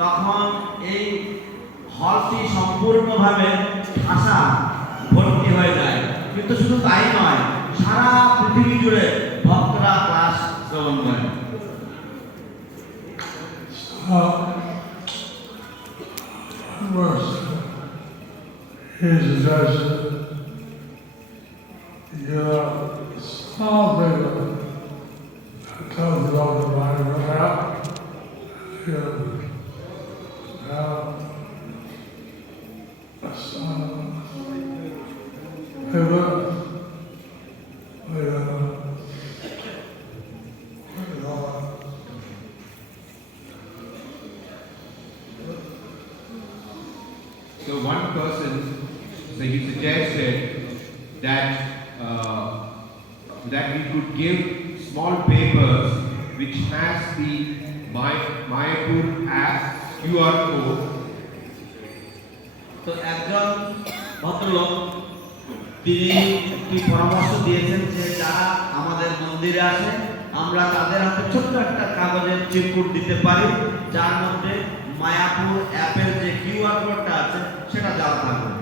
তখন এই হলটি সম্পূর্ণভাবে ভাষা ভর্তি হয়ে যায়। কিন্তু শুধু তাই নয়, সারা পৃথিবী জুড়ে ভক্তরা ক্লাস শ্রবণ করেন। His address, your small paper tells you all the Bible out. So one person, so he suggested that that we could give small papers which has the Mayapur app QR code. তো একজন ভদ্রলোক তিনি একটি পরামর্শ দিয়েছেন যে যারা আমাদের মন্দিরে আসে আমরা তাদের হাতে ছোট্ট একটা কাগজের চিরকুট দিতে পারি, যার মধ্যে মায়াপুর অ্যাপের যে কিউআর কোডটা আছে সেটা দেওয়া থাকবে।